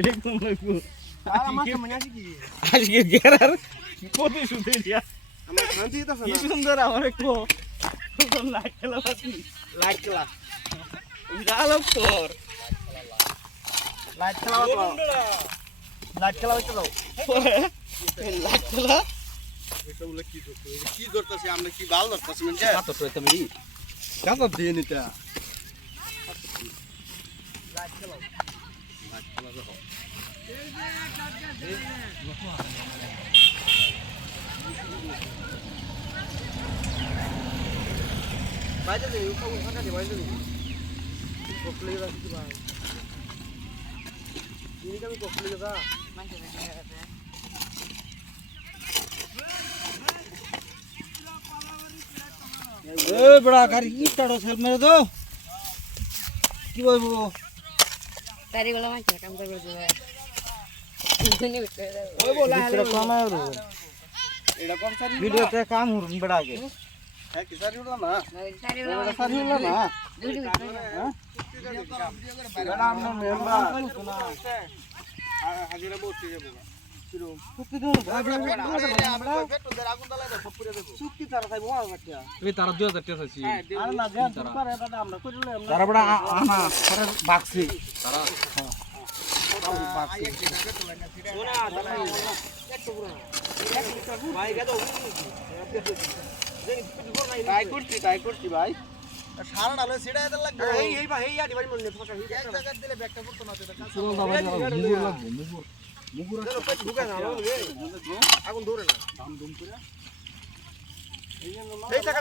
এরকম লাগবো আমাকে মনে আছে কি আজকে গেরার কত সুন্দর দিয়া আমার শান্তি দিতেছ কি না সুন্দর আমার একটু লাইট খেলা পাচ্ছি লাইট খেলা আলোক তোর লাইট খেলা হতো লাইট খেলা হইতো দাও লাইট খেলা এটা বলে কি ধরতেছে আমরা কি বাল ধরতেছি মানে কত তো তুমি কত দিয়ে নিতা লাইট খেলা লাইট খেলা দেখো বাইরে দে ওখানে দে বাইরে দে কোকলে দা কি ভাই ini kami kopi juga. बड़ा कर ई तड़ो सेल मेरे दो की बोलबो तारी वाला मैं काम कर दो ओए बोला है काम है रो एडा कौन सारी वीडियो ते काम हुरन बड़ा के है कि सारी उड़ा ना तारी एडा सारी उड़ा ना हां बड़ा हमने मेंबर হাজিরা বলতে যাব কিরম চুক্তি তো আমরা পেট্রোল দের আগুন জ্বালাই দাও সব পুরো দেব চুক্তি তারা খাইবো বাচ্চা এই তারা 2000 টাকা চাইছি আর না যা করে দাদা আমরা কইলে আমরা তারা বড় আনা করে বাক্সি তারা ট্রাই করছি ভাই সারা ডালে সিড়া এদের লাগবে এই ভাই এই আদি ভাই মনে ফসা এক জায়গা দিলে ব্যাগটা করতে না এটা কাজ চলো বাবা মুগুর লাগবে মুগুর চলো পেট ঢুকে না আগুন ধরে না দাম দুম করে এই টাকা